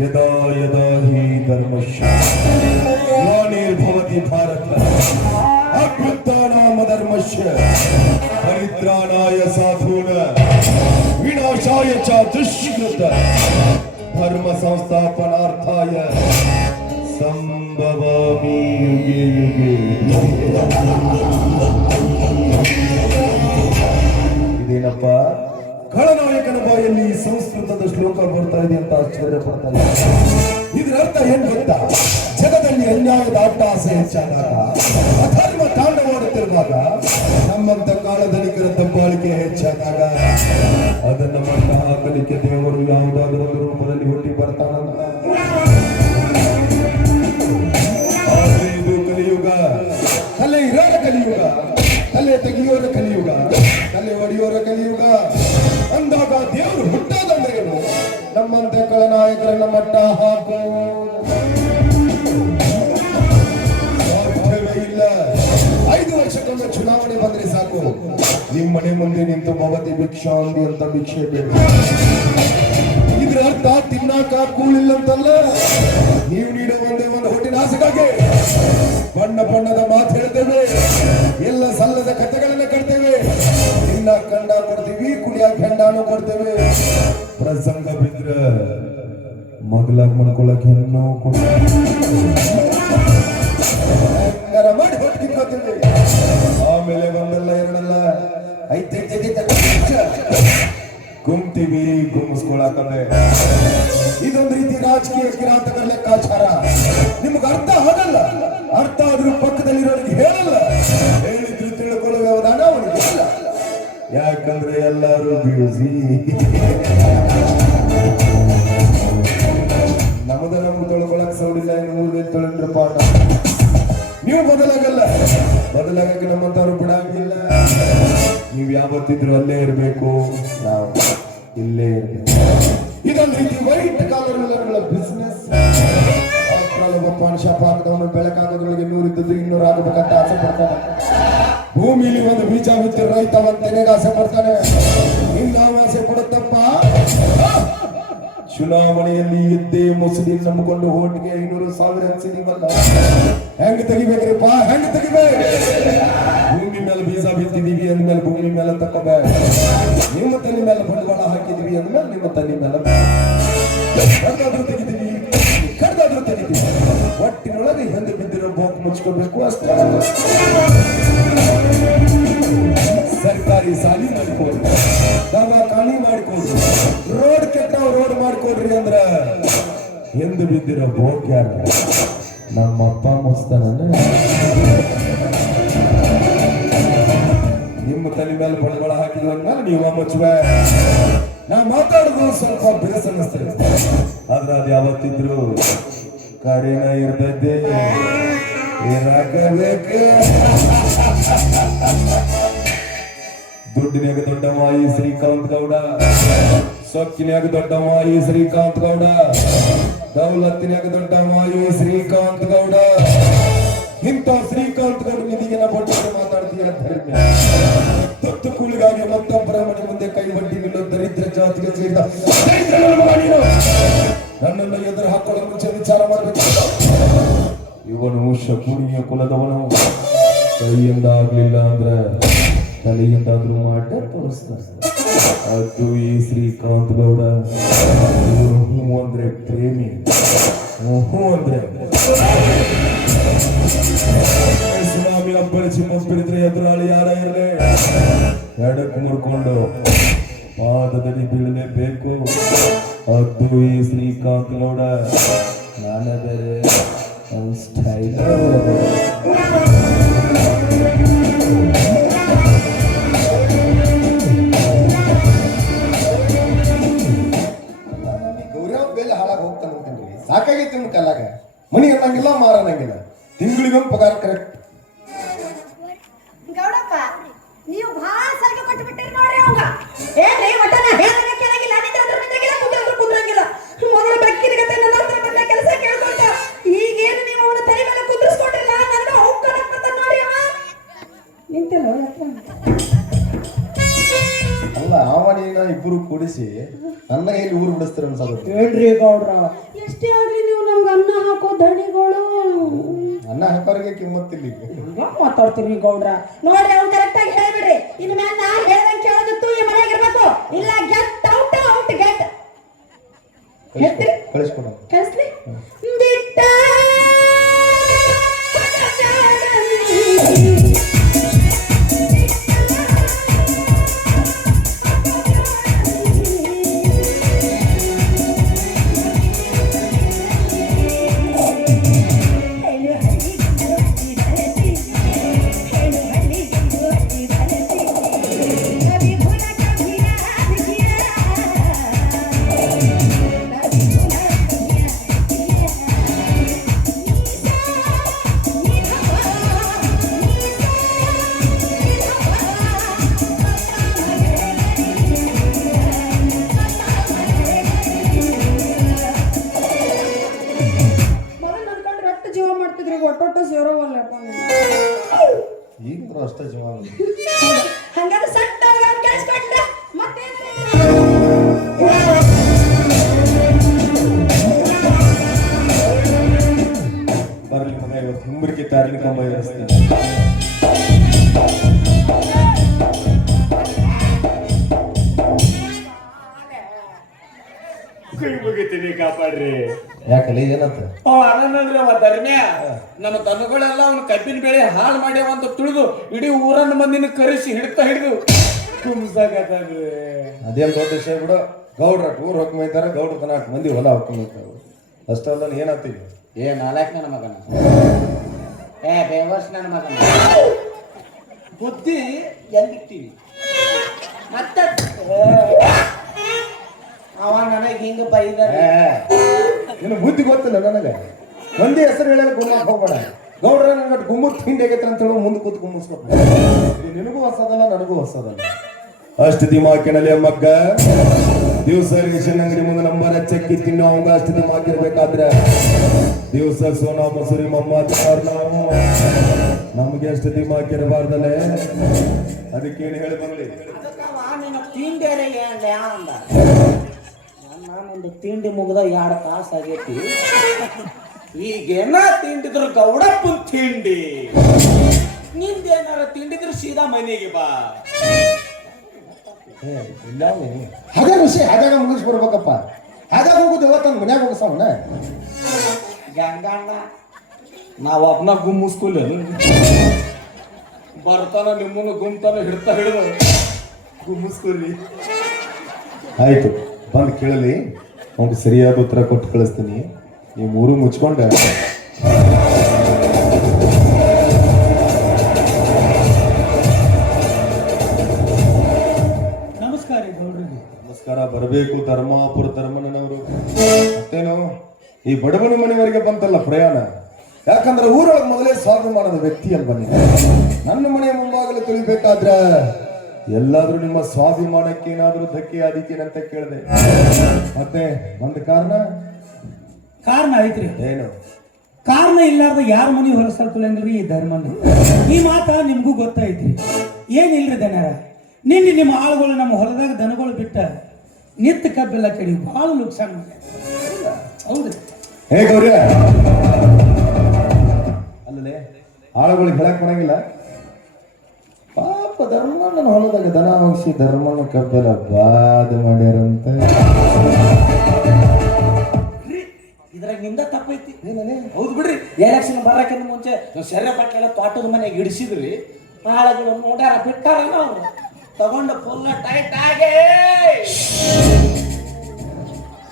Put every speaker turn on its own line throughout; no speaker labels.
यदा यदा हि धर्मस्य ग्लानिर्भवति भारत अभ्युत्थानामधर्मस्य परित्राणाय साधून विनाशाय च दुष्कृत धर्म संस्थापनार्थाय ಭವಾಮಿ ಯುಗೆ ಯುಗೆ. ಇದೇನಪ್ಪ? ಖಳನಾಯಕನ ಬಾಯಲ್ಲಿ ಸಂಸ್ಕೃತದ ಶ್ಲೋಕ ಬರ್ತಾ ಇದೆ ಅಂತ ಆಶ್ಚರ್ಯ ಪಡ್ತಾರೆ. ಇದರ ಅರ್ಥ ಏನ್ ಗೊತ್ತಾ? ಜಗದಲ್ಲಿ ಅನ್ಯಾಯದ ಆಟಾಸೆ ಹೆಚ್ಚಾದಾಗ, ಅಧರ್ಮ ತಾಂಡವಾಡುತ್ತಿರುವಾಗ, ನಮ್ಮಂತ ಕಾಳಧನಿಕರ ದಬ್ಬಾಳಿಕೆ ಹೆಚ್ಚಾದಾಗ, ಅದನ್ನ ಮಟ್ಟ ಹಾಕಲಿಕ್ಕೆ ದೇವರು ಯಾವುದಾದರೂ ರೂಪದಲ್ಲಿ ಹುಟ್ಟಿ ಬರ್ತಾನಂತ ಕಲಿಯುಗ ತಲೆ ಒಡೆಯೋರ ಕಲಿಯುಗ. ಅಂದಾಗ ದೇವರು ಹುಟ್ಟೋದಂದ್ರೆ ನಮ್ಮಂತೆ ಕಳನಾಯಕರನ್ನ ಮಟ್ಟ ಹಾಕೋ. ಇಲ್ಲ. ಐದು ವರ್ಷಕ್ಕೊಮ್ಮೆ ಚುನಾವಣೆ ಬಂದ್ರೆ ಸಾಕು. ನಿಮ್ಮ ಮನೆ ಮುಂದೆ ನಿಂತು ಭವತಿ ಭಿಕ್ಷಾ ಅಂದಿ ಅಂತ ಭಿಕ್ಷೆ ಬೇಡ. ಇದ್ರ ಅರ್ಥ ತಿನ್ನಾಕ ಕೂಳಿಲ್ಲ ಅಂತಲ್ಲ ನೀವು ನೀಡೋ ಒಂದೇ ಒಂದು ಹೊಟ್ಟಿನ ಆಸೆಗಾಗಿ ಬಣ್ಣ ಬಣ್ಣದ ಮಾತು ಹೇಳ್ತೇವೆ. ಎಲ್ಲ ಸಲ್ಲದ ಕಥೆಗಳನ್ನ ಕಟ್ತೇವೆ. ಹೆಂಡಾನು ಕೊಡ್ತೇವೆ. ಪ್ರಸಂಗ ಬಿದ್ರ ಮಗ್ಲಾಗ ಮನ್ಕೊಳಕ್ ಹೆಣ್ಣು ಮಾಡಿ ಆಮೇಲೆ ಒಂದಲ್ಲ ಎರಡಲ್ಲ. ಐತೆ. ಗುಮ್ತೀವಿ ಗುಮ್ಮಿಸ್ಕೊಳಕಂದ್ರೆ ಇದೊಂದು ರೀತಿ ರಾಜಕೀಯ ಕಿರಾತಕರ ಲೆಕ್ಕಾಚಾರ. ನಿಮ್ಗೆ ಅರ್ಥ ಆಗಲ್ಲ. ಅರ್ಥ ಆದ್ರೂ ಪಕ್ಕದಲ್ಲಿರೋರಿಗೆ ಹೇಳಲ್ಲ. ಎಲ್ಲರೂ ಬಿಡಿಸಿ ನಮ್ಮದ ನಮ್ಗೆ ತೊಳ್ಕೊಳಕ್ ಸೌಡಿಲ್ಲ ಇನ್ನು ತೊಳೆಂದ್ರ ಪಾಠ. ನೀವು ಬದಲಾಗಲ್ಲ. ಬದಲಾಗಕ್ಕೆ ನಮ್ಮಂತವ್ರು ಬಿಡಾಗಿಲ್ಲ ನೀವು ಯಾವತ್ತಿದ್ರು ಅಲ್ಲೇ ಇರಬೇಕು. ನಾವು ಇಲ್ಲೇ ಇರ್ಬೇಕು. ಇದೊಂದು ರೀತಿ ವೈಟ್ ಕಾಲರ್ ಬಿಸ್ನೆಸ್ ಒಬ್ಬ ಮನುಷ್ಯ ಪಾಕದವನು ಬೆಳಕಾಗೋದ್ರೊಳಗೆ ನೂರಿದ್ದದ್ದು ಇನ್ನೂರು ಆಗಬೇಕಂತ ಆಸೆ ಪಡ್ತಾನೆ. ಭೂಮಿಲಿ ಒಂದು ಬೀಜ ಬಿತ್ತು ರೈತ ಒಂದ್ ಆಸೆ ಪಡ್ತಾನೆ ಆಸೆ ಪಡುತ್ತಪ್ಪ ಚುನಾವಣೆಯಲ್ಲಿ ಇದ್ದೇ ಮುಸ್ಲಿಂ ನಂಬಿಕೊಂಡು ಓಟ್ಗೆ ಐನೂರು ಸಾವಿರ ಸಿನಿಮಲ್ಲ ಹೆಂಗ್ ತೆಗಿಬೇಕ್ರಿಪ್ಪ ಹೆಂಗ್ ತೆಗಿಬೇಕು? ಭೂಮಿ ಮೇಲೆ ಬೀಜ ಬಿತ್ತಿದೀವಿ ಅಂದ್ಮೇಲೆ ಭೂಮಿ ಮೇಲೆ ತಕೋಬೇ ನಿಮ್ಮ ತಲೆ ಮೇಲೆ ಬಂಡವಾಳ ಹಾಕಿದೀವಿ ಅಂದ್ಮೇಲೆ ನಿಮ್ಮ ತಲೆ ಮೇಲೆ ಕಡ್ದಾದ್ರೂ ತೆಗಿತೀವಿ ಕಡ್ದಾದ್ರೂ ತೆಗಿತೀವಿ. ಒಟ್ಟಿನೊಳಗೆ ಹೆಂದು ಬೋಕ್ ಮುಚ್ಕೋಬೇಕು ಅಷ್ಟೇ ಸರ್ಕಾರಿ ಸಾಲಿ ಮಾಡಿಕೊಡ್ರಿ ದವಾಖಾನಿ ಮಾಡಿಕೊಡ್ರಿ ರೋಡ್ ಕೆಟ್ಟ ರೋಡ್ ಮಾಡಿಕೊಡ್ರಿ ಅಂದ್ರ. ಎಂದು ಬಿದ್ದಿರೋ ಬೋಕ್ ನಮ್ಮ ಅಪ್ಪ ಮುಚ್ತಾನ ನಿಮ್ಮ ತಲೆ ಮೇಲೆ ಬಂಡವಾಳ ಹಾಕಿದ್ವಿ ಅಂದ್ಮೇಲೆ ಮುಚ್ಚುವ ಮುಚ್ಚುವೆ. ನಾ ಮಾತಾಡೋದು ಸ್ವಲ್ಪ ಬೇಸ ಅನ್ನಿಸ್ತೇನೆ ಆದ್ರೆ ಅದು ಯಾವತ್ತಿದ್ರು ಕಾರ್ಯನ ಇರ್ತೈತೆ ಏನಾಗಬೇಕು ದುಡ್ಡಿನಾಗ ದೊಡ್ಡ ಮಾಯಿ ಶ್ರೀಕಾಂತ್ ಗೌಡ. ಸೊಕ್ಕಿನಾಗ ದೊಡ್ಡ ಮಾಯಿ ಶ್ರೀಕಾಂತ್ ಗೌಡ. ದೌಲತ್ತಿನಾಗ ದೊಡ್ಡ ಮಾಯಿ ಶ್ರೀಕಾಂತ್ ಗೌಡ. ಇಂಥ ಶ್ರೀಕಾಂತ್ ಗೌಡ ನಿಧಿಗೆನ ಬಡ್ಡಿ ಮಾತಾಡ್ತೀಯ ಕೂಲಿಗಾಗಿ ಮತ್ತೊಬ್ಬರ ಮನೆ ಮುಂದೆ ಕೈ ಬಡ್ಡಿ ನಿಲ್ಲೋ ದರಿದ್ರ ಜಾತಿಗೆ ಸೇರಿದ. ನನ್ನನ್ನು ಎದುರು ಹಾಕೊಳ್ಳೋ ಮುಂಚೆ ವಿಚಾರ ಮಾಡಬೇಕು. ಇವನು ಶಕುನಿಯ ಕುಲದವನು. ಕೈಯಿಂದ ಆಗ್ಲಿಲ್ಲ ಅಂದ್ರೆ ತಲೆಯಿಂದಾದ್ರೂ ಮಾಡ ತೋರಿಸ್ತಾರೆ. ಅದು ಈ ಶ್ರೀಕಾಂತ್ ಗೌಡ ಹೂ ಅಂದ್ರೆ ಪ್ರೇಮಿ. ಹೂ ಅಂದ್ರೆ. ಸುನಾಮಿ ಅಬ್ಬರಿಸಿ ಮುಂಬಿಡಿದ್ರೆ ಎದುರಾಳಿ ಯಾರ ಇರಲಿ. ಎಡಕ್ಕೆ ಮುರ್ಕೊಂಡು ಪಾದದಲ್ಲಿ ಬೀಳಲೇಬೇಕು. ಅದು ಈ ಶ್ರೀಕಾಂತ್ ಗೌಡ ನಾನೇ ಬೇರೆ. ಸ್ಟೈಲ್ ಗೌರವ ಬೆಲೆ ಹಾಳಾಗಿ ಹೋಗ್ತಾನೆ ಅಂತಂದ್ರಿ ಸಾಕಾಗೈತಿ ನಿಮ್ಮ ಕಲ್ಲಾಗ ಮನಿ ಅನ್ನಂಗಿಲ್ಲ ಮಾರನಂಗಿಲ್ಲ ಅನ್ನಂಗಿಲ್ಲ ತಿಂಗಳಿಗೊಮ್ಮೆ ಪಗಾರ ಕರೆಕ್ಟ್.
ಗೌಡಪ್ಪ ನೀವು ಬಹಳ ಸರಿಗೆ ಕೊಟ್ಟು ಬಿಟ್ಟಿರಿ ನೋಡ್ರಿ ಅವಾಗ. ಏನ್ರಿ ಒಟ್ಟನ ಅಲ್ಲ ಅವನೇನ
ಇಬ್ಬರು ಕೂಡಿಸಿ ನನ್ನ ಎಲ್ಲಿ ಊರು ಬಿಡಿಸ್ತಾರೆ ಅನ್ಸತ್ತೆ
ಹೇಳ್ರಿ ಗೌಡ್ರ. ಎಷ್ಟೇ ಆಗ್ಲಿ ನೀವು ನಮ್ಗೆ ಅನ್ನ ಹಾಕೋ ದಣಿಗಳು.
ಅನ್ನ ಹಾಕೋರಿಗೆ ಕಿಮ್ಮತ್ತಿಲ್ಲ ಈಗ.
ಮಾತಾಡ್ತೀರಿ ಗೌಡ್ರ. ನೋಡ್ರಿ ಅವ್ನು ಕರೆಕ್ಟಾಗಿ ಹೇಳ್ಬಿಡ್ರಿ. ಇನ್ನು ಮೇಲೆ ನಾನು ಹೇಳ್ದಂಗೆ ಕೇಳೋದಿತ್ತು ಈ ಮನೆಗೆ ಇರ್ಬೇಕು. ಇಲ್ಲ ಗೆಟ್ ಔಟ್ ಔಟ್ ಗೆಟ್
ಕಳಿಸ್ಕೊಡ.
ಕಳಿಸ್ಲಿ?
ಯಾಕಲ್ಲಿ ಏನಂತ
ಅವ ಅನಂದ್ರೆ ಅವ ಧರ್ಮ್ಯ. ನಮ್ಮ ದನಗಳೆಲ್ಲ ಅವ್ನ ಕಬ್ಬಿನ ಬೆಳೆ ಹಾಳು ಮಾಡ್ಯಾವ ಅಂತ ತಿಳಿದು ಇಡೀ ಊರನ್ನ ಮಂದಿನ ಕರೆಸಿ ಹಿಡ್ತಾ ಹಿಡಿದು ಕುಮ್ಸಾಕತ್ತಾನ್ರಿ
ಅದೇನ್ ದೊಡ್ಡ ವಿಷಯ ಬಿಡು. ಗೌಡ್ರ ಟೂರ್ ಹೋಗ್ಕೊಂಬೈತಾರೆ ಗೌಡ್ರ ತನ ನಾಲ್ಕು ಮಂದಿ ಹೊಲ ಹೋಗ್ಕೊಂಬೈತಾವ ಅಷ್ಟಲ್ಲ ಏನಾಗ್ತೀವಿ
ಏ ನಾಲ್ಕು ನನ್ನ ಮಗನ. ಏ ಬೇವರ್ಸ್ ನನ್ನ ಮಗನ. ಬುದ್ಧಿ ಎಲ್ಲಿಟ್ಟಿವಿ ಮತ್ತೆ? ಅವ ನನಗೆ ಹಿಂಗ ಬೈದಾರೆ
ನಿನ್ನ ಬುದ್ಧಿ ಗೊತ್ತಿಲ್ಲ ನನಗೆ. ಒಂದೇ ಹೆಸರು ಹೇಳಲ್ಲ ಗುಮ್ಮಕ್ಕೆ ಹೋಗ್ಬೇಡ. ಗೌಡ್ರ ನಂಗೆ ಗುಮ್ಮುರ್ ತಿಂಡಿ ಆಗೈತೆ ಅಂತ ಹೇಳೋ ಮುಂದೆ ಕೂತ್ ಗುಮ್ಮಿಸ್ಬೇಕು ನಿನಗೂ ಹೊಸದಲ್ಲ, ನನಗೂ ಹೊಸದಲ್ಲ.
ಅಷ್ಟು ದಿಮಾಕಿನಲ್ಲಿ ಮಗ್ಗ ದಿವಸ ರೇಷನ್ ಅಂಗಡಿ ಮುಂದೆ ನಂಬರ್ ಚಕ್ಕಿ ತಿನ್ನೋ ಅವಂಗ ಅಷ್ಟು ದಿಮಾಕಿರ್ಬೇಕಾದ್ರೆ ದಿವಸ ಸೋನಾ ಮಸೂರಿ ಮಮ್ಮ ನಾವು ನಮ್ಗೆ ಅಷ್ಟು ದಿಮಾಕಿರಬಾರ್ದಲ್ಲೇ ಅದಕ್ಕೇನು ಹೇಳಿ
ಏನ್ಲ ಅಂದ. ನಾನೊಂದು ತಿಂಡಿ ಮುಗ್ದ ಎರಡು ತಾಸು ಆಗೈತಿ. ಈಗೇನ ತಿಂಡಿದ್ರು ಗೌಡಪ್ಪ ತಿಂಡಿ. ನಿಂದೇನಾರ ತಿಂಡಿದ್ರು ಸೀದಾ ಮನೆಗೆ ಬಾ.
ಹಾಗೆ ವಿಷಯ ಹಾಗಾಗ ಮುಗಿಸ್ ಬರ್ಬೇಕಪ್ಪ ಹಾಗಾಗ ಹೋಗುದು ಇವತ್ತೊಂದು ಮನ್ಯಾಗ ಹೋಗಸವನ
ಗಂಗಣ್ಣ ನಾವ್ ಒಬ್ನ ಗುಮ್ಮಿಸ್ಕೊಲ್ಲ ಬರ್ತಾನ ನಿಮ್ಮನ್ನು ಗುಮ್ತಾನ ಹಿಡ್ತಾ ಹಿಡಿದು. ಗುಮ್ಮಿಸ್ಕೊರಿ
ಆಯ್ತು. ಬಂದು ಕೇಳಲಿ. ಅವ್ನಿಗೆ ಸರಿಯಾದ ಉತ್ತರ ಕೊಟ್ಟು ಕಳಿಸ್ತೀನಿ. ನೀವು ಮೂರು ಮುಚ್ಕೊಂಡ.
ನಮಸ್ಕಾರ ಗೌಡ್ರಿಗೆ.
ನಮಸ್ಕಾರ. ಬರಬೇಕು. ಧರ್ಮಾಪುರ ಧರ್ಮನವರು ಮತ್ತೇನು? ಈ ಬಡವನ ಮನೆಯವರಿಗೆ ಬಂತಲ್ಲ ಪ್ರಯಾಣ. ಯಾಕಂದ್ರೆ ಊರೊಳಗೆ ಮೊದಲೇ ಸ್ವಾಭಿಮಾನದ ವ್ಯಕ್ತಿ ಅಲ್ಲಿ ಬನ್ನಿ. ನನ್ನ ಮನೆಯ ಮುಂಭಾಗಲು ತಿಳಿಬೇಕಾದ್ರೆ ಎಲ್ಲಾದ್ರೂ ನಿಮ್ಮ ಸ್ವಾಭಿಮಾನಕ್ಕೆ ಏನಾದ್ರೂ ಧಕ್ಕೆ ಆದಿಕೇನಂತ ಕೇಳಿದೆ. ಮತ್ತೆ ಒಂದು ಕಾರಣ?
ಕಾರಣ ಐತ್ರಿ.
ಏನು?
ಕಾರಣ ಇಲ್ಲಾರ್ದ ಯಾರ ಮನೆ ಹೊರಸಲ್ಕೊಳಂಗಿಲ್ರಿ ಈ ಧರ್ಮನ? ಈ ಮಾತ ನಿಮ್ಗೂ ಗೊತ್ತೈತ್ರಿ ಏನಿಲ್ರಿ ದನರ? ನಿನ್ನೆ ನಿಮ್ಮ ಆಳುಗಳು ನಮ್ಮ ಹೊಲದಾಗ ದನಗಳು ಬಿಟ್ಟ ನಿತ್ತ ಕಬ್ಬೆಲ್ಲ ಕಡಿ ಭಾಳ ನುಕ್ಸಾನ್ ಹೌದು ಹೌದ್ರಿ.
ಹೇ ಗೌರ್ಯ. ಅಲ್ಲದೆ ಆಳುಗಳಿಗೆ ಹೇಳಕ್ ಬರಂಗಿಲ್ಲ.
ಪಾಪ ಧರ್ಮಣ್ಣನ ಹೊಲದಾಗ ದನ ಹೋಗಿಸಿ ಧರ್ಮಣ್ಣ ಕಬ್ಬೆಲ್ಲ ಬಾದ ಮಾಡ್ಯಾರಂತ.
ಇದ್ರಾಗ ನಿಂದ ತಪ್ಪೈತಿ. ಹೌದು ಬಿಡ್ರಿ ಎಲೆಕ್ಷನ್ ಬರಕ್ಕಿಂತ ಮುಂಚೆ ಸೆರೆ ಪಟ್ಟೆಲ್ಲ ತೋಟದ ಮನೆಗೆ ಇಡಿಸಿದ್ರಿ ಆಳುಗಳು ನೋಡ್ಯಾರ ಬಿಟ್ಟಾರಲ್ಲ ಅವ್ರು. ತಗೊಂಡು ಫುಲ್ ಟೈಟ್ ಆಗೇ.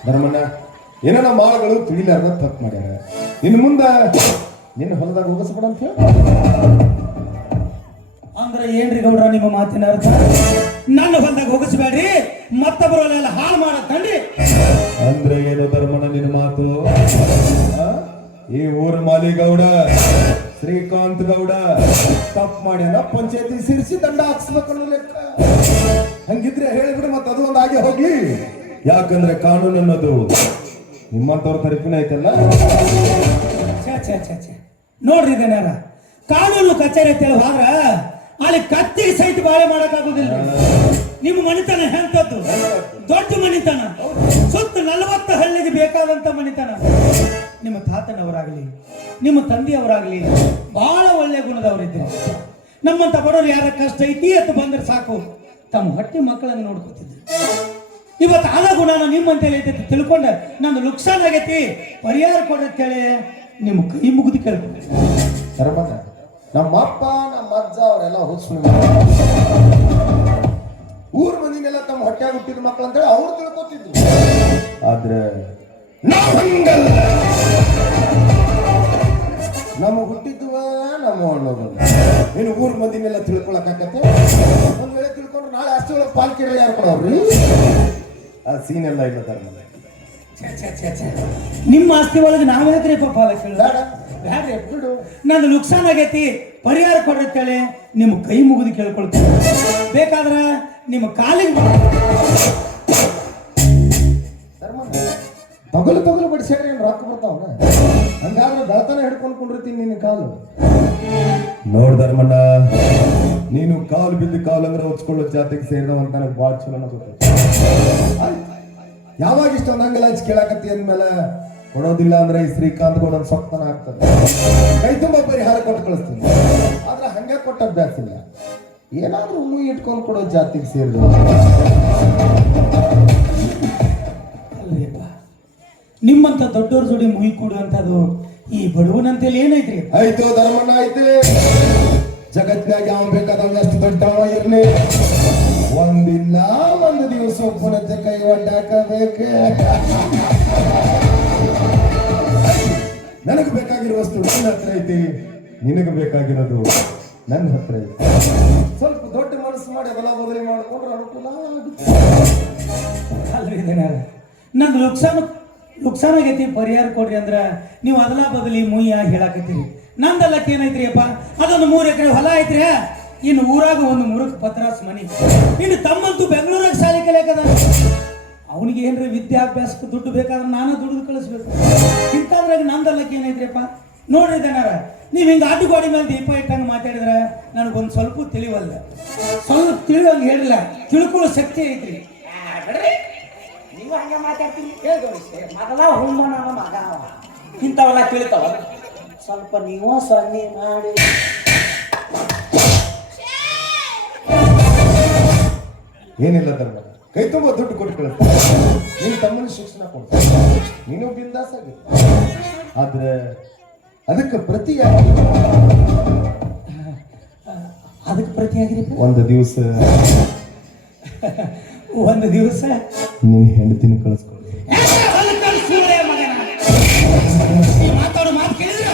ಧರ್ಮಣ್ಣ ಏನೋ ನಮ್ಮ ಆಳುಗಳು ತಿಳಿಲಾರ್ದ ತಪ್ಪು ಮಾಡ್ಯಾರ. ಇನ್ನು ಮುಂದೆ ನಿನ್ನ ಹೊಲದಾಗ ಹೋಗಿಸ್ಬೇಡ ಅಂತ ಹೇಳಿ.
ಅಂದ್ರೆ ಏನ್ರಿ ಗೌಡ್ರ ನಿಮ್ಮ ಮಾತಿನ ಅರ್ಥ? ನನ್ನ ಹೊಲದಾಗ ಹೋಗಿಸ್ಬೇಡ್ರಿ ಮತ್ತೊಬ್ಬರಲ್ಲೆಲ್ಲ ಹಾಳು ಮಾಡತ್ತನ್ರಿ
ಅಂದ್ರೆ ಏನು ಧರ್ಮನ ನಿನ್ನ ಮಾತು? ಆ? ಈ ಊರ ಮಾಲಿಗೌಡ ಶ್ರೀಕಾಂತ್ ಗೌಡ ತಪ್ಪು ಮಾಡ್ಯಾನ ಪಂಚಾಯತಿ ಸಿರಿಸಿ ದಂಡ ಹಾಕ್ಸ್ಬೇಕು ಅನ್ನೋ ಲೆಕ್ಕ. ಹಂಗಿದ್ರೆ ಹೇಳಿಬಿಡು ಮತ್ತೆ ಅದು ಒಂದು ಹಾಗೆ ಹೋಗ್ಲಿ. ಯಾಕಂದ್ರೆ ಕಾನೂನು ಅನ್ನೋದು ನಿಮ್ಮಂತವ್ರ ತರಪಿನ ಐತಲ್ಲ?
ಛೇ ಛೇ ಛೇ ಛೇ. ನೋಡ್ರಿ ಕಾನೂನು ಕಚೇರಿ ಅಂತೇಳಿ ಹೋದ್ರ ಅಲ್ಲಿ ಕತ್ತಿಗೆ ಸಹಿತ ಬಾಳೆ ಮಾಡಕ್ಕಾಗುದಿಲ್ಲ. ನಿಮ್ಮ ಮನಿತನ ಎಂತದ್ದು ದೊಡ್ಡ ಮನಿತನ. ಸುತ್ತ ನಲವತ್ತು ಹಳ್ಳಿಗೆ ಬೇಕಾದಂತ ಮನಿತನ. ನಿಮ್ಮ ತಾತನವರಾಗಲಿ, ನಿಮ್ಮ ತಂದೆಯವರಾಗಲಿ ಬಹಳ ಒಳ್ಳೆ ಗುಣದವರಿದ್ರು. ನಮ್ಮಂತ ಬಡವರು ಯಾರ ಕಷ್ಟ ಐತಿ ಅಂತ ಬಂದ್ರೆ ಸಾಕು. ತಮ್ಮ ಹೊಟ್ಟೆ ಮಕ್ಕಳನ್ನು ನೋಡ್ಕೊತಿದ್ರು. ಇವತ್ತು ಆದ ಗುಣ ನಿಮ್ಮಂತ ಐತಿ ಅಂತ ತಿಳ್ಕೊಂಡ ನಂದು ಲುಕ್ಸಾನ್ ಆಗೈತಿ. ಪರಿಹಾರ ಕೊಡತ್ತೇಳಿ ನಿಮ್ಮ ಕೈ ಮುಗಿದು ಕೇಳ್ಕೊಂಡು.
ಧರ್ಮದ ನಮ್ಮ ಅಪ್ಪ ನಮ್ಮ ಅಜ್ಜ ಅವರೆಲ್ಲ ಹುಚ್ಚು ಊರ್ ಮಂದಿನೆಲ್ಲ ತಮ್ಮ ಹೊಟ್ಟೆ ಹುಟ್ಟಿದ ಮಕ್ಕಳು ಅಂತೇಳಿ ಅವ್ರು ತಿಳ್ಕೊತಿದ್ರು. ಆದ್ರೆ ನಮ್ಮ ಹುಟ್ಟಿದ್ವ ನಮ್ಮ ಅನ್ನೋದು ನೀನು ಊರ್ ಮಂದಿನೆಲ್ಲ ತಿಳ್ಕೊಳಕಾಗತ್ತೆ ಒಂದ್ ವೇಳೆ ತಿಳ್ಕೊಂಡ್ರೆ ನಾಳೆ ಅಷ್ಟು ಒಳಗೆ ಪಾಲ್ಕಿರಲ್ಲ ಯಾರು ಕೊಡೋರು ಆ ಸೀನ್ ಎಲ್ಲ ಇಲ್ಲ ಧರ್ಮದ
ನಿಮ್ಮ ಆಸ್ತಿ ಒಳಗೆ ನಾವು ಯಾಕ್ರಿ ಪಾಲ
ಬೇಡ. ಬಿಡು
ನಂದು ನುಕ್ಸಾನ್ ಆಗೈತಿ ಪರಿಹಾರ ಕೊಡ್ರತ್ತೇಳಿ ನಿಮ್ಮ ಕೈ ಮುಗಿದು ಕೇಳ್ಕೊಳ್ತೀನಿ. ಬೇಕಾದ್ರ ನಿಮ್ಮ ಕಾಲಿಗೆ
ಧರ್ಮ ತಗಲು ತಗಲು ಬಡಿಸ್ಯಾರ ಏನು ರೊಕ್ಕ ಬರ್ತಾವ ಹಂಗಾದ್ರೆ ಬೆಳತನ ಹಿಡ್ಕೊಂಡು ಕುಂಡಿರ್ತೀನಿ ನಿನ್ನ ಕಾಲು.
ನೋಡ್ ಧರ್ಮಣ್ಣ ನೀನು ಕಾಲು ಬಿದ್ದು ಕಾಲು ಅಂದ್ರೆ ಹೊಚ್ಕೊಳ್ಳೋ ಜಾತಿಗೆ ಸೇರಿದವಂತ ನನಗೆ ಭಾಳ ಚಲೋ ಅನ್ಸುತ್ತೆ.
ಯಾವಾಗ ಇಷ್ಟೊಂದು ಅಂಗಲಾಚ್ ಕೇಳಾಕತ್ತಿ ಅಂದ್ಮೇಲೆ ಕೊಡೋದಿಲ್ಲ ಅಂದ್ರೆ ಈ ಶ್ರೀಕಾಂತ್ ಗೌಡ ಸ್ವಪ್ನ ಆಗ್ತದೆ ಕೈ ತುಂಬ ಪರಿಹಾರ ಕೊಟ್ಟು ಕಳಿಸ್ತೀನಿ. ಆದ್ರೆ ಹಂಗೆ ಕೊಟ್ಟ ಅಭ್ಯಾಸ ಇಲ್ಲ ಏನಾದ್ರೂ ಮುಯಿ ಇಟ್ಕೊಂಡು ಕೊಡೋ ಜಾತಿಗೆ
ಸೇರಿದ್ರು ನಿಮ್ಮಂತ ದೊಡ್ಡವ್ರ ಜೋಡಿ ಮುಯಿ ಕೊಡುವಂಥದ್ದು ಈ ಬಡವನಂತೇಳಿ ಏನೈತ್ರಿ?
ಆಯ್ತು ಧರ್ಮಣ್ಣ ಆಯ್ತು. ಜಗತ್ನಾಗ ಯಾವ ಬೇಕಾದವ್ ಎಷ್ಟು ದೊಡ್ಡವ ಇರ್ಲಿ. ಒಂದಿಲ್ಲ ಒಂದು ದಿವಸ ಒಬ್ಬನ ಕೈ ಒಡ್ಡಾಕಬೇಕು? ನನಗೆ ಬೇಕಾಗಿರುವಷ್ಟು ನನ್ನ ಹತ್ರ ಐತಿ. ನಿನಗೆ ಬೇಕಾಗಿರೋದು ನನ್ನ ಹತ್ರ ಐತಿ. ಸ್ವಲ್ಪ ದೊಡ್ಡ ಮನಸ್ಸು ಮಾಡಿ ಬಲ ಬದಲಿ ಮಾಡ್ಕೊಂಡ್ರೆ ಅನುಕೂಲ
ಅಲ್ರಿ ನುಕ್ಸಾನ ನಂದು ಲುಕ್ಸಾನ್ ಲುಕ್ಸಾನ್ ಆಗೈತಿ ಪರಿಹಾರ ಕೊಡ್ರಿ ಅಂದ್ರ ನೀವು ಅದಲ ಬದಲಿ ಮುಯ್ಯ ಹೇಳಾಕತ್ತೀರಿ. ನಂದಲ್ಲಕ್ಕೆ ಏನೈತ್ರಿ ಅಪ್ಪ ಅದೊಂದು ಮೂರು ಎಕರೆ ಹೊಲ ಐತ್ರಿ. ಇನ್ನು ಊರಾಗ ಒಂದು ಮೂರಕ್ಕೆ ಪತ್ರಾಸ್ ಮನಿ. ಇನ್ನು ತಮ್ಮಂತೂ ಬೆಂಗಳೂರಾಗ ಶಾಲೆ ಕಲಿಯಾಕದ ಅವನಿಗೆ ಏನ್ರಿ ವಿದ್ಯಾಭ್ಯಾಸಕ್ಕೆ ದುಡ್ಡು ಬೇಕಾದ್ರೆ ನಾನು ದುಡ್ಡು ಕಳಿಸ್ಬೇಕು. ಇಂಥದ್ರಾಗ ನಂದಲ್ಲಕ್ಕೆ ಏನೈತ್ರಿಪ್ಪ ನೋಡ್ರಿ ಇದನ್ನಾರ ನೀವು ಹಿಂಗೆ ಆಟಗೋಡಿ ಮೇಲೆ ದೀಪ ಇಟ್ಟಂಗೆ ಮಾತಾಡಿದ್ರೆ ನನಗೊಂದು ಸ್ವಲ್ಪ ತಿಳಿವಲ್ಲ ಸ್ವಲ್ಪ ತಿಳಿವಂಗೆ ಹೇಳಿಲ್ಲ ತಿಳ್ಕೊಳ್ಳೋ ಶಕ್ತಿ ಐತ್ರಿ.
ಬಿಡ್ರಿ. ನೀವು ಹಂಗೆ ಮಾತಾಡ್ತೀನಿ ಕೇಳಿ ಮಗಲ ಹುಮ್ಮ ನನ್ನ ಮಗ ಅವ. ಇಂಥವೆಲ್ಲ ತಿಳಿತಾವ. ಸ್ವಲ್ಪ ನೀವು ಸೊನ್ನೆ ಮಾಡಿ.
ಏನಿಲ್ಲ ಧರ್ಮ. ಕೈ ತುಂಬ ದುಡ್ಡು ಕೊಟ್ಟು ಕಳಿಸ್ತೀನಿ ನಿನ್ನ ತಮ್ಮನ ಶಿಕ್ಷಣ ಕೊಡ್ತಾರೆ ನೀನು ಬಿಂದಾಸ ಆಗಿ ಆದ್ರೆ ಅದಕ್ಕೆ ಪ್ರತಿಯಾಗಿ
ಅದಕ್ಕೆ ಪ್ರತಿಯಾಗಿ
ಒಂದು ದಿವಸ
ಒಂದು ದಿವಸ?
ನಿನ್ನ ಹೆಂಡತಿನ ಕಳಿಸ್ಕೊಡ
ಮಾತಾಡೋ ಮಾತು ಕೇಳಿದ್ರೆ?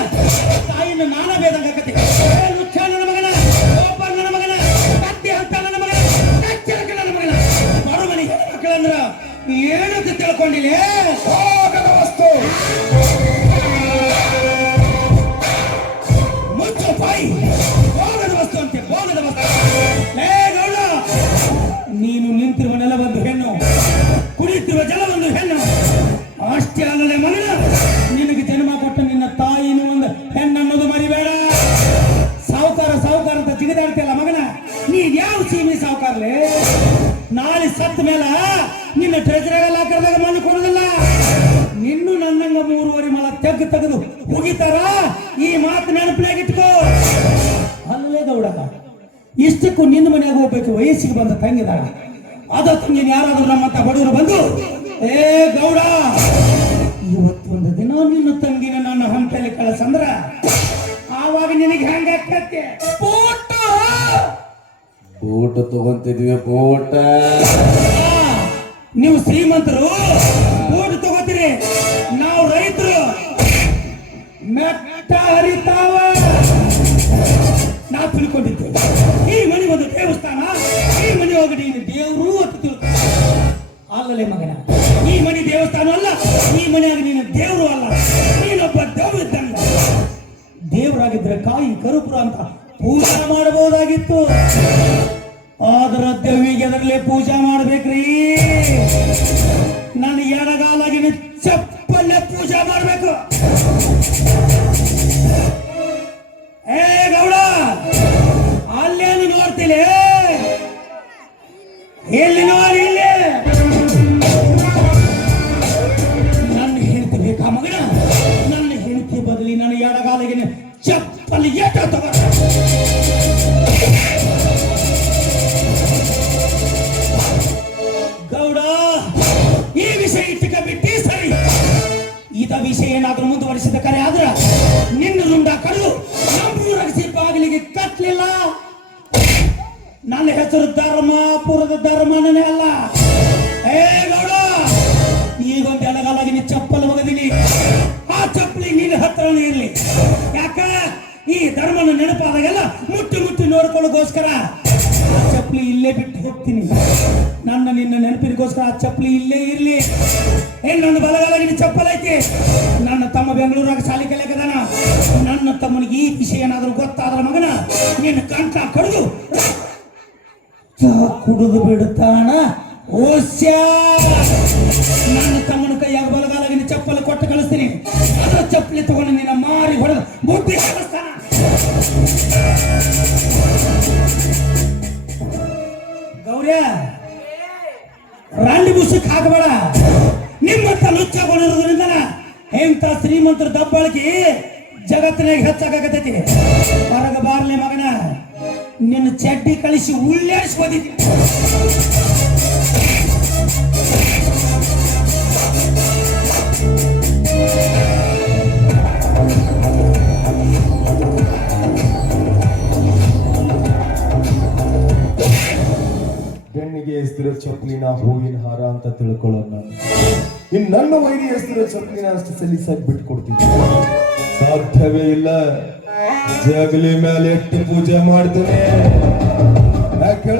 ತಾಯಿನ ನಾನೇ ಬೇದಂಗ ತಿಳ್ಕೊಂಡಿಲ್ಲ. ಮಳ ತೆಗ್ದು ಮುಗಿತಾರ? ಈ ಮಾತು ನೆನಪಿನಾಗಿಟ್ಕೋ ಅಲ್ಲೇ ಗೌಡ. ಇಷ್ಟಕ್ಕೂ ನಿನ್ನ ಮನೆಯಾಗ ಹೋಗ್ಬೇಕು ವಯಸ್ಸಿಗೆ ಬಂದ ತಂಗಿದಾಗ. ಅದ ತಂಗಿನ ಯಾರಾದ್ರೂ ನಮ್ಮಂತ ಬಡವರು ಬಂದು ಏ ಗೌಡ ಇವತ್ತೊಂದು ದಿನ ನಿನ್ನ ತಂಗಿನ ನನ್ನ ಹಂಪೆಯಲ್ಲಿ ಕಳಸಂದ್ರ ಆವಾಗ ನಿನಗೆ ಹೆಂಗ ಬೋಟ್
ಊಟ ತಗೊಂತಿದ್ವಿ ಊಟ
ನೀವು ಶ್ರೀಮಂತರು ಮೆಟ್ಟ ಹರಿತಾವ ನಾ ಈ ಮನೆ ಒಂದು ದೇವಸ್ಥಾನ, ಈ ಮನೆ ಒಳಗಡೆ ನೀನು ದೇವರು ಅಂತ ತಿಳ್ಕೊ ಅಲ್ಲಲೇ ಮಗನ, ಈ ಮನೆ ದೇವಸ್ಥಾನ ಅಲ್ಲ, ಈ ಮನೆಯಾಗ ನೀನು ದೇವರು ಅಲ್ಲ. ನೀನೊಬ್ಬ ದೇವ್ರು ಇದ್ದಂಗ. ದೇವರಾಗಿದ್ರೆ ಕಾಯಿ ಕರುಪುರ ಅಂತ ಪೂಜೆ ಮಾಡಬಹುದಾಗಿತ್ತು. ಆದ್ರ ದೇವಿಗೆ ಅದರಲ್ಲೇ ಪೂಜೆ ಮಾಡ್ಬೇಕ್ರಿ. ನಾನು ಎಡಗಾಲಾಗಿನ ಚಪ್ಪಲ್ಲೇ ಪೂಜಾ ಮಾಡ್ಬೇಕು. ಏ ಗೌಡ, ಅಲ್ಲೇನು ನೋಡ್ತಿಲ್ಲ? ಇಲ್ಲಿ ನೋಡಿ ಇಲ್ಲಿ ನನ್ನ ಹೆಂಡತಿ ಬೇಕಾ ಮಗನ? ನನ್ನ ಹೆಂಡತಿ ಬದಲಿ ನನ್ನ ಎಡಗಾಲಿಗೆ ಚಪ್ಪಲಿ ಏಟ ತಗೋ ನನ್ನ ನಿನ್ನ ನೆನಪಿಗೋಸ್ಕರ ಆ ಚಪ್ಪಲಿ ಇಲ್ಲೇ ಇರ್ಲಿ. ಏನ್ ನನ್ನ ಬಲಗಾಲ ನಿನ್ನ ಚಪ್ಪಲ್ ಐತಿ? ನನ್ನ ತಮ್ಮ ಬೆಂಗಳೂರಾಗ ಶಾಲೆ ಕಲಿಯಕದಾನ ನನ್ನ ತಮ್ಮನಿಗೆ ಈ ವಿಷಯ ಏನಾದರೂ ಗೊತ್ತಾದ್ರ ಮಗನ, ನಿನ್ನ ಕಂಠ ಕಡಿದು ಕುಡಿದು ಬಿಡುತ್ತಾಣ ಓಸ್ಯ! ನನ್ನ ತಮ್ಮನ ಕೈಯಾಗ ನಿನ್ನ ಚಪ್ಪಲಿ ಕೊಟ್ಟು ಕಳಿಸ್ತೀನಿ. ಅದರ ಚಪ್ಪಲಿ ತಗೊಂಡು ನಿನ್ನ ಮಾರಿ ಹೊಡೆದು ಬುದ್ಧಿ ಕಲಿಸ್ತಾನ. ಗೌರ್ಯ! ರಾಂಡಿ ಬುಸಕ್ ಹಾಕಬೇಡ. ನಿಮ್ಮಂತ ಲುಚ್ಚಗೊಂಡಿರೋದ್ರಿಂದ ಎಂತ ಶ್ರೀಮಂತರ ದಬ್ಬಾಳಿಕೆ ಜಗತ್ತಿನಾಗ ಹೆಚ್ಚಾಗತೈತಿ ಹೊರಗ ಬಾರ್ಲಿ ಮಗನ, ನಿನ್ನ ಚಡ್ಡಿ ಕಳಿಸಿ ಉಳ್ಳಾಡಿಸ್ಬೋದಿತಿ
ಬೆನ್ನಿಗೆ ಎಸ್ತಿರೋ ಚಪ್ಪಲಿನ ಹೂವಿನ ಹಾರ ಅಂತ ತಿಳ್ಕೊಳ್ಳೋಣ ಇನ್ ನನ್ನ ವೈರಿ ಎಸ್ತಿರೋ ಚಪ್ಪಲಿನ ಅಷ್ಟು ಸಲೀಸಾಗಿ ಬಿಟ್ಕೊಡ್ತೀನಿ. ಸಾಧ್ಯವೇ ಇಲ್ಲ. ಜಗಲಿ ಮೇಲೆ ಎಷ್ಟು ಪೂಜೆ ಮಾಡ್ತೇನೆ. ಯಾಕೆ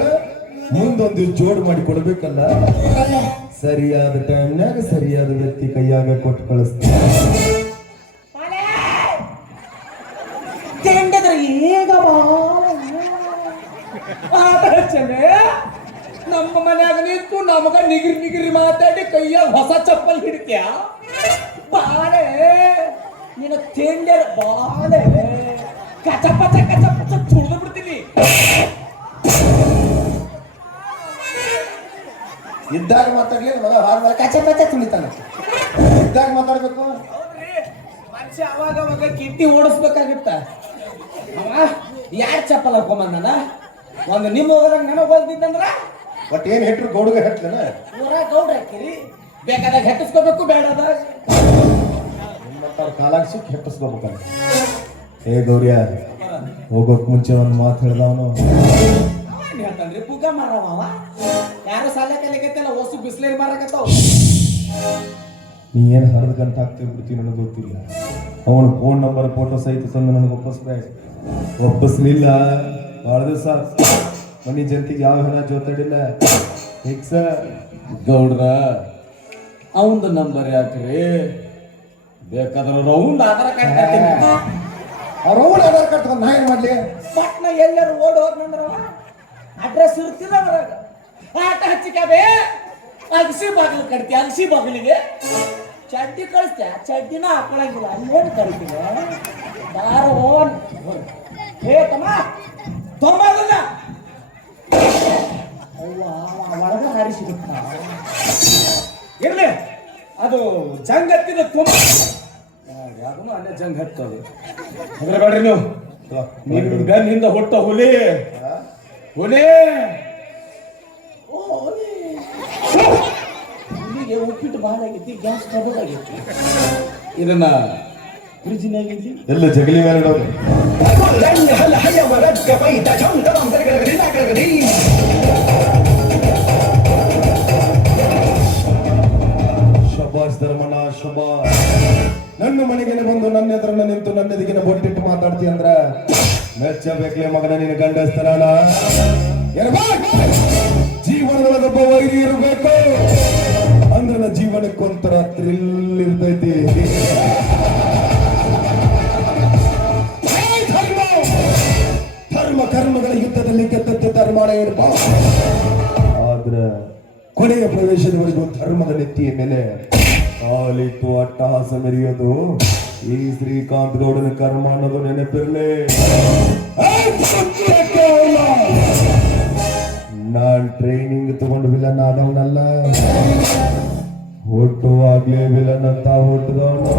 ಮುಂದೊಂದು ಜೋಡ್ ಮಾಡಿ ಕೊಡ್ಬೇಕಲ್ಲ? ಸರಿಯಾದ ಟೈಮ್ನಾಗ ಸರಿಯಾದ ವ್ಯಕ್ತಿ ಕೈಯಾಗ ಕೊಟ್ಟು ಕಳಿಸ್ತೀನಿ.
ಈಗ ಚಲೆ ನಮ್ಮ ಮನ್ಯಾಗ ನಿಂತು ನಮಗ ನಿಗಿರಿ ನಿಗಿರಿ ಮಾತಾಡಿ ಕೈಯಾಗ ಹೊಸ ಚಪ್ಪಲ್ ಹಿಡಿತ್ಯಾ? ಬಾಳೆ ನಿನ್ನ ತೆಂಡರ ಬಾಳೆ ಕಚ ಪಚ ಕಚ ಪಚ ತುಳಿದು ಬಿಡ್ತೀನಿ.
ಇದ್ದಾಗ ಮಾತಾಡ್ಲಿ ಮಗ ಹಾರ್ದ ಕಚಪಚ ತುಳಿತಾನ. ಇದ್ದಾಗ ಮಾತಾಡ್ಬೇಕು
ಮನುಷ್ಯ ಅವಾಗ ಅವಾಗ ಕಿಟ್ಟಿ ಓಡಿಸ್ಬೇಕಾಗಿತ್ತ. ಅವ ಯಾರ್ ಚಪ್ಪಲ್ ಹಾಕೊಂಬಂದನ ಒಂದು ನಿಮ್ಮ ಹೋಗದಾಗ ನನಗೆ ಹೋಗ್ತಿದ್ದಂದ್ರ
ಬಟ್ ಏನ್ ಹೆಟ್ರು ಗೌಡಗ ಹೆಟ್ಲನ?
ಊರ ಗೌಡ್ರ ಹಾಕಿರಿ ಬೇಕಾದಾಗ ಹೆಟ್ಟಿಸ್ಕೋಬೇಕು ಬೇಡದಾಗ.
ನಿಮ್ಮಂತವ್ರ ಕಾಲಾಗ ಸಿಕ್ಕಿ ಹೆಟ್ಟಿಸ್ಕೋಬೇಕಂತ ಏ ಗೌರಿಯ ಹೋಗೋಕ್ ಮುಂಚೆ ಒಂದು ಮಾತು ಹೇಳ್ದವನು
ಹೇಳ್ತಾನ್ರಿ ಪುಗ್ಗ ಮಾರವ ಯಾರು ಸಾಲ ಕಲಿಕತ್ತಲ್ಲ ಹೊಸ ಬಿಸ್ಲೇರಿ ಮಾರಕತ್ತಾವ.
ನೀ ಏನ್ ಹರಿದ ಗಂಟ ಹಾಕ್ತೀವಿ ಬಿಡ್ತೀವಿ ನನಗೆ ಗೊತ್ತಿಲ್ಲ. ಅವನ ಫೋನ್ ನಂಬರ್ ಫೋಟೋ ಸಹಿತ ತಂದು ನನಗೆ ಒಪ್ಪಿಸ್ಬೇಕು ಒಪ್ಪಿಸ್ಲಿಲ್ಲ. ಭಾಳ ದಿವಸ ಮನಿ ಜಂತಿಗೆ ಯಾವ ಹೆಣ ಜೋತಾಡಿಲ್ಲ? ಫಿಕ್ಸ
ಗೌಡ್ರ ಅವಂದು ನಂಬರ್ ಯಾಕ್ರಿ? ಬೇಕಾದ್ರೆ ರೌಂಡ್ ಆಧಾರ ಕಾರ್ಡ್
ಅವ್ರ ರೌಂಡ್ ಆಧಾರ್ ಕಾರ್ಡ್ ತಗೊಂಡ್ ನಾ ಏನ್ ಮಾಡ್ಲಿ?
ಪಟ್ನ ಎಲ್ಲರೂ ಓಡ್ ಹೋದ್ನಂದ್ರ ಅಡ್ರೆಸ್ ಇರ್ತಿಲ್ಲ ಅದ್ರಾಗ ಆಟ ಹಚ್ಚಿಕಾಬೆ ಅಗಸಿ ಬಾಗಿಲು ಕಟ್ತಿ ಅಗಸಿ ಬಾಗಿಲಿಗೆ. ಚಡ್ಡಿ ಕಳಿಸ್ತ್ಯಾ? ಚಡ್ಡಿನ ಹಾಕೊಳಂಗಿಲ್ಲ. ಅಲ್ಲೇನು ಕರಿತೀವಿ ಬಾರೋ ಹೇ ತಮ್ಮ ತೊಂಬಲ್ಲ ಒಳಗ ಹಾರಿಸಿ ಇರ್ಲಿ. ಅದು ಜಂಗತ್ತಿನ ತುಂಬ ಯಾರು ಅಲ್ಲೇ ಜಂಗ್ ಹತ್ತದು ಹೆದರಬೇಡ್ರಿ ನೀವು. ನಿಮ್ ಬೆನ್ನಿಂದ ಹುಟ್ಟ ಹುಲಿ. ಹುಲಿ. ಹುಲಿಗೆ ಉಪ್ಪಿಟ್ಟು ಭಾಳ ಆಗೈತಿ ಗ್ಯಾಸ್ ಡಬಲ್ ಇದನ್ನ
ಎಲ್ಲ ಜಗಲಿ ಮೇಲೆ ಶಬಾಸ್ ಧರ್ಮನ ಶಬಾಸ್ ನನ್ನ ಮನೆಗೆ ಬಂದು ನನ್ನ ಎದುರನ್ನ ನಿಂತು ನನ್ನ ಎದುಗಿನ ಬೊಟ್ಟಿಟ್ಟು ಮಾತಾಡ್ತಿ ಅಂದ್ರ ಮೆಚ್ಚಬೇಕ್ಲೆ ಮಗನ ನೀನು ಗಂಡಸ್ತರಾಣ ಜೀವನದೊಳಗೊಬ್ಬ ವೈರಿ ಇರಬೇಕು. ಅಂದ್ರೆ ನನ್ನ ಜೀವನಕ್ಕೊಂಥರ ಥ್ರಿಲ್ ಇರ್ತೈತಿ. ಪ್ರವೇಶದವರೆಗೂ ಧರ್ಮದ ನೆತ್ತಿಯ ಮೇಲೆ ಕಾಲಿತ್ತು ಅಟ್ಟಹಾಸ ಮೆರೆಯೋದು. ಈ ಶ್ರೀಕಾಂತ್ ಗೌಡನ ಕರ್ಮ ಅನ್ನೋದು ನೆನಪಿರಲಿ. ನಾನ್ ಟ್ರೈನಿಂಗ್ ತಗೊಂಡು ವಿಲನ್ ಆದವನಲ್ಲ. ಹುಟ್ಟುವಾಗ್ಲೇ ವಿಲನ್ ಅಂತ ಹುಟ್ಟದವನು